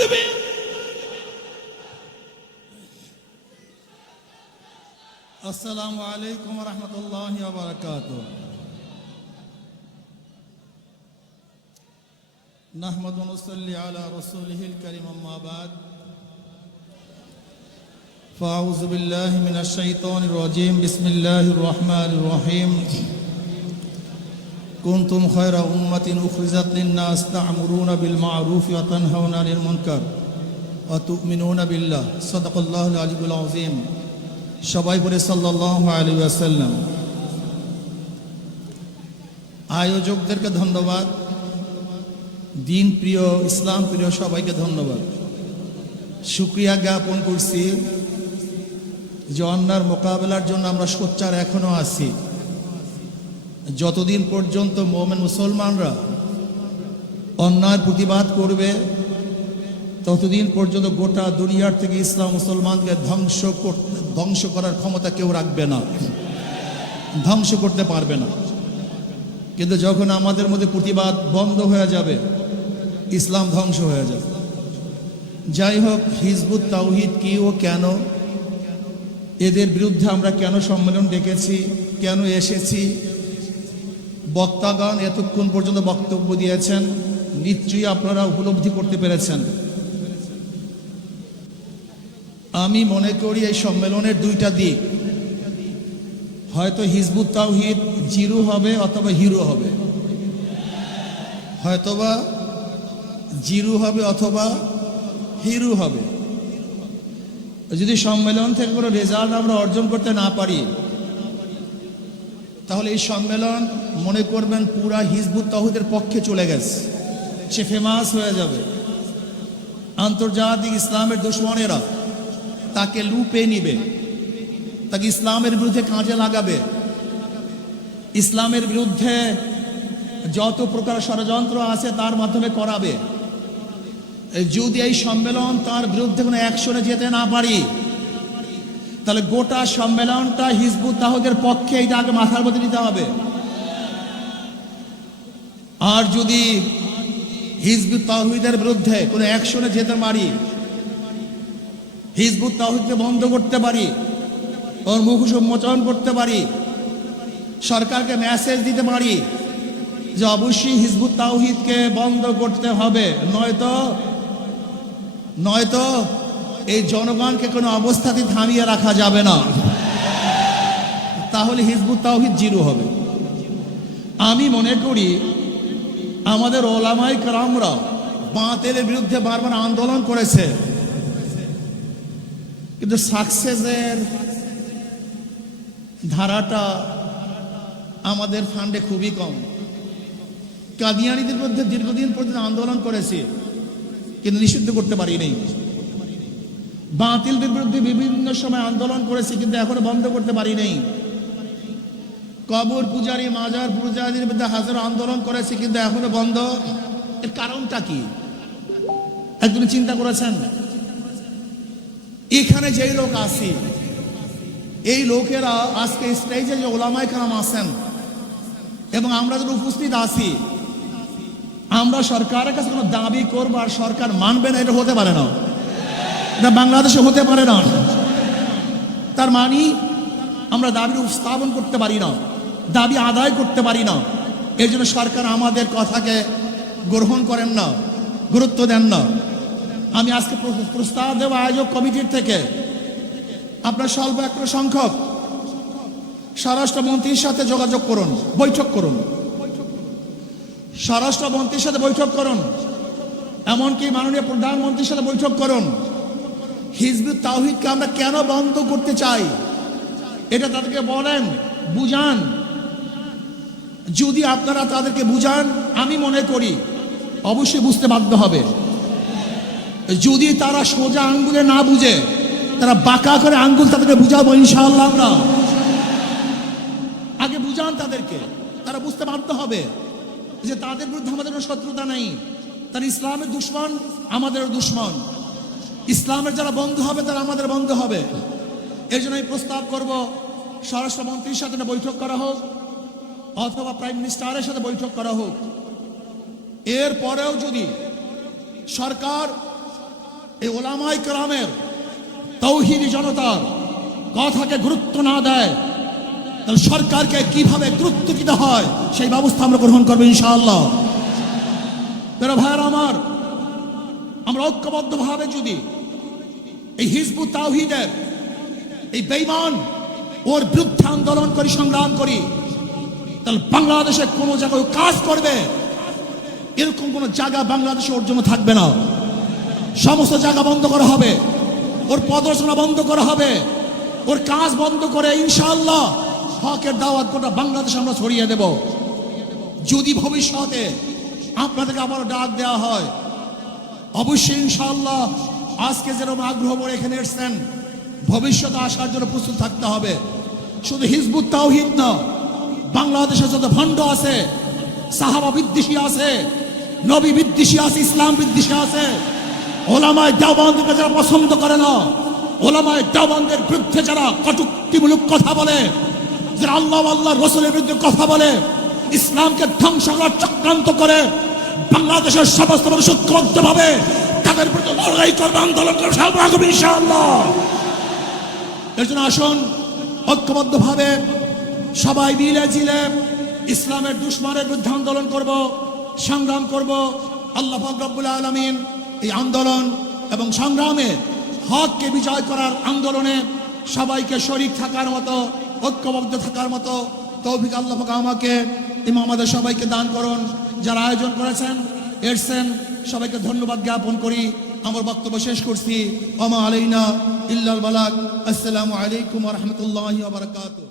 দেবে। আসসালামু আলাইকুম ওয়া রাহমাতুল্লাহি ওয়া বারাকাতুহু। নাহমাদু ওয়া নুসাল্লি আলা রাসূলিহিল কারীম, আম্মা বা'দ। ফাআউযু বিল্লাহি মিনাশ শাইতানির রাজীম। বিসমিল্লাহির রহমানির রহিম। কুনতুম খায়রা উম্মাতিন উখরিজাত লিন-নাস তা'মুরুনা বিল মা'রুফি ওয়া তানহাউনা আনিল মুনকার ওয়া তু'মিনুনা বিল্লাহ। সাদাকাল্লাহুল আলিয়্যুল আযীম। সবাই বলে সাল্লাল্লাহু আলাইহি ওয়াসাল্লাম। আয়োজকদেরকে ধন্যবাদ, দিন প্রিয় ইসলাম প্রিয় সবাইকে ধন্যবাদ। শুকরিয়া জ্ঞাপন করছি যে অন্যার মোকাবেলার জন্য আমরা সোচ্চার এখনো আছি। যতদিন পর্যন্ত মুমিন মুসলমানরা অন্যায়ের প্রতিবাদ করবে ততদিন পর্যন্ত গোটা দুনিয়ার থেকে ইসলাম মুসলমানকে ধ্বংস করার ক্ষমতা কেউ রাখবে না, ধ্বংস করতে পারবে না। কিন্তু যখন আমাদের মধ্যে প্রতিবাদ বন্ধ হয়ে যাবে, ইসলাম ধ্বংস হয়ে যাবে। যাই হোক, হিজবুত তাওহীদ কি ও কেন, এদের বিরুদ্ধে আমরা কেন সম্মেলন ডেকেছি, কেন এসেছি, বক্তাগণ এতক্ষণ পর্যন্ত বক্তব্য দিয়েছেন, নিশ্চয়ই আপনারা উপলব্ধি করতে পেরেছেন। আমি মনে করি এই সম্মেলনের দুইটা দিক, হয়তো হিজবুত তাওহীদ জিরো হবে অথবা হিরো হবে, হয়তোবা জিরো হবে অথবা হিরো হবে। যদি সম্মেলন থেকে কোনো রেজাল্ট আমরা অর্জন করতে না পারি, তাহলে এই সম্মেলন মনে করবেন পুরা হিজবুত তাওহীদের পক্ষে চলে গেছে, সে ফেমাস হয়ে যাবে। আন্তর্জাতিক ইসলামের দুশ্মনেরা তাকে লুপে নিবে, তাকে ইসলামের বিরুদ্ধে কাজে লাগাবে, ইসলামের বিরুদ্ধে যত প্রকার ষড়যন্ত্র আছে তার মাধ্যমে করাবে। যদি এই সম্মেলন তার বিরুদ্ধে কোনো অ্যাকশনে যেতে না পারি, তাহলে গোটা সম্মেলনটা হিজবুত তাওহীদের পক্ষে, এটা আগে মাথার মধ্যে নিতে হবে। আর যদি হিজবুত তাওহীদের বিরুদ্ধে কোনো অ্যাকশনে যেতে পারি, হিজবুত তাওহীদকে বন্ধ করতে পারি, ওর মুখ উন্মোচন করতে পারি, সরকারকে মেসেজ দিতে পারি যে অবশ্যই হিজবুত তাওহীদকে বন্ধ করতে হবে, নয়তো এই জনগণকে কোনো অবস্থাতে থামিয়ে রাখা যাবে না, তাহলে হিজবুত তাওহীদ জিরো হবে। আমি মনে করি আমাদের ওলামায়ে কেরামরা বাতিলের বিরুদ্ধে বারবার আন্দোলন করেছে, কিন্তু সাকসেসের ধারাটা আমাদের ফান্ডে খুবই কম। কাদিয়ানীদের বিরুদ্ধে দীর্ঘদিন পর্যন্ত আন্দোলন করেছি, কিন্তু নিষিদ্ধ করতে পারি নাই। বাতিলদের বিরুদ্ধে বিভিন্ন সময় আন্দোলন করেছি, কিন্তু এখনো বন্ধ করতে পারি নাই। কবর পূজারী, মাজার পূজারীদের বিরুদ্ধে হাজারো আন্দোলন করেছি, কিন্তু এখনো বন্ধ। এর কারণটা কি একদম চিন্তা করেছেন? এখানে যেই লোক আসি, এই লোকেরা আজকে স্টেজে যে ওলামায়ে কেরাম আছেন এবং আমরা যারা উপস্থিত আছি, আমরা সরকারের কাছে কোনো দাবি করবো আর সরকার মানবে না, এটা হতে পারে না, এটা বাংলাদেশে হতে পারে না। তার মানে আমরা দাবি উপস্থাপন করতে পারি না, দাবি আদায় করতে পারি না। এই জন্য সরকার আমাদের কথাকে গ্রহণ করেন না, গুরুত্ব দেন না। আমি আজকে প্রস্তাব দেব আয়োজক কমিটির থেকে, আপনার স্বল্প একটা সংখ্যক স্বরাষ্ট্রমন্ত্রীর সাথে যোগাযোগ করুন, বৈঠক করুন, স্বরাষ্ট্রমন্ত্রীর সাথে বৈঠক করুন, এমনকি মাননীয় প্রধানমন্ত্রীর সাথে বৈঠক করুন। হিজবুত তাওহীদকে আমরা কেন বন্ধ করতে চাই এটা তাদেরকে বলেন, বুঝান। যদি আপনারা তাদেরকে বুঝান, আমি মনে করি অবশ্যই বুঝতে বাধ্য হবে। যদি তারা সোজা আঙ্গুলে না বুঝে, তারা বাঁকা করে আঙ্গুল তাদেরকে বুঝাবো ইনশাআল্লাহ। আমরা আগে বুঝান তাদেরকে, তারা বুঝতে বাধ্য হবে যে তাদের বিরুদ্ধে আমাদের কোনো শত্রুতা নেই। তারা ইসলামের দুশ্মন, আমাদেরও দুশ্মন। ইসলামের যারা বন্ধু হবে তারা আমাদের বন্ধু হবে। এই জন্য আমি প্রস্তাব করব স্বরাষ্ট্রমন্ত্রীর সাথে বৈঠক করা হোক অথবা প্রাইম মিনিস্টারের সাথে বৈঠক করা হোক। এরপরেও যদি সরকার এই ওলামায়ে কেরামের তৌহিদি জনতার কথাকে গুরুত্ব না দেয়, তাহলে সরকারকে কিভাবে গুরুত্ব দিতে হয় সেই ব্যবস্থা আমরা গ্রহণ করবো ইনশাআল্লাহ। প্রিয় ভাইয়েরা আমার, আমরা ঐক্যবদ্ধভাবে যদি এই হিজবুত তাওহীদের এই বেঈমান ওর বিরুদ্ধে আন্দোলন করি, সংগ্রাম করি, তাহলে বাংলাদেশে কোনো জায়গায় কাজ করবে এরকম কোনো জায়গা বাংলাদেশে ওর জন্য থাকবে না। সমস্ত জায়গা বন্ধ করা হবে, ওর প্রদর্শনা বন্ধ করা হবে, ওর কাজ বন্ধ করে ইনশাআল্লাহ হকের দাওয়াত গোটা বাংলাদেশে আমরা ছড়িয়ে দেব। যদি ভবিষ্যতে আপনাদেরকে আবার ডাক দেওয়া হয়, অবশ্যই ইনশাআল্লাহ আজকে যেরকম আগ্রহ করে এখানে এসেছেন, ভবিষ্যতে আসার জন্য প্রস্তুত থাকতে হবে। শুধু হিজবুত তাওহীদ না, বাংলাদেশে যত ভণ্ড আছে, সাহাবা বিদ্বেষী আছে, নবী বিদ্বেষী আছে, ইসলাম বিদ্বেষী আছে, ওলামায়ে দেওবন্দকে যারা পছন্দ করে না, ওলামায়ে দেওবন্দের বিরুদ্ধে যারা কটূক্তিমূলক কথা বলে, যারা আল্লাহ আল্লাহ রসুলের বিরুদ্ধে কথা বলে, ইসলামকে ধ্বংস করার চক্রান্ত করে, বাংলাদেশের সমস্ত মানুষ ঐক্যবদ্ধভাবে তাদের বিরুদ্ধে লড়াই করবে, আন্দোলন করবে ইনশাআল্লাহ। এর জন্য আসুন ঐক্যবদ্ধভাবে সবাই মিলে ঝিলে ইসলামের দুশমনের বিরুদ্ধে আন্দোলন করব, সংগ্রাম করব। আল্লাহ পাক রব্বুল আলামিন এই আন্দোলন এবং সংগ্রামে হককে বিজয় করার আন্দোলনে সবাইকে শরীক থাকার মতো, ঐক্যবদ্ধ থাকার মতো তৌফিক আল্লাহ পাক আমাকে এবং আমাদের সবাইকে দান করুন। যারা আয়োজন করেছেন, এসেছেন, সবাইকে ধন্যবাদ জ্ঞাপন করি। আমার বক্তব্য শেষ করছি। ওমা আলাইনা ইল্লাল বালাগ। আসসালামু আলাইকুম ওয়া রাহমাতুল্লাহি ওয়া বারাকাতুহু।